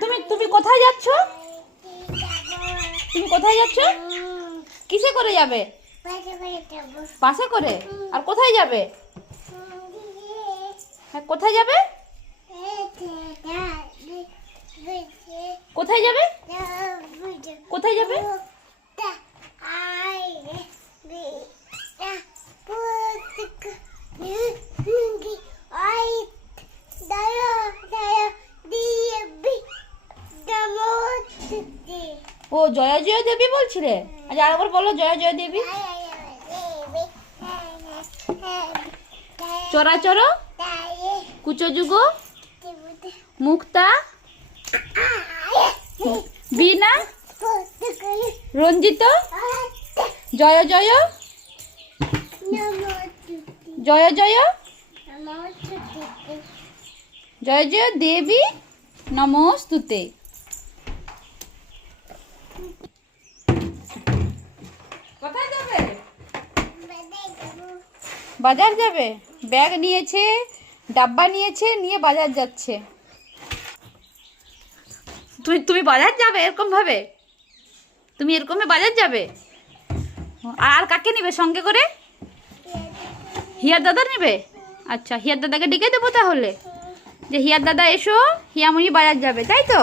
তুমি তুমি কোথায় যাচ্ছ? তুমি কোথায় যাচ্ছ? কিসে করে যাবে? বাসে করে। আর কোথায় যাবে? হ্যাঁ, কোথায় যাবে? কোথায় যাবে? কোথায় যাবে? ও জয়া জয়া দেবী বলছিলে? আচ্ছা আরেকবার বলো, জয়া জয়া দেবী। চরাচর কুচযুগ মুক্তা বীণা রঞ্জিত জয় জয় জয় জয় জয় জয় দেবী নমস্তুতে। কোথায় যাবে? বাজার যাবে। ব্যাগ নিয়েছে, ডাব্বা নিয়েছে, নিয়ে বাজার যাচ্ছে। তুমি তুমি বাজার যাবে এরকম ভাবে? তুমি এরকম বাজার যাবে? আর কাকে নিবে সঙ্গে করে? হিয়ার দাদা নেবে? আচ্ছা, হিয়ার দাদাকে ডেকে দেবো তাহলে, যে হিয়ার দাদা এসো, হিয়ামণি বাজার যাবে, তাই তো?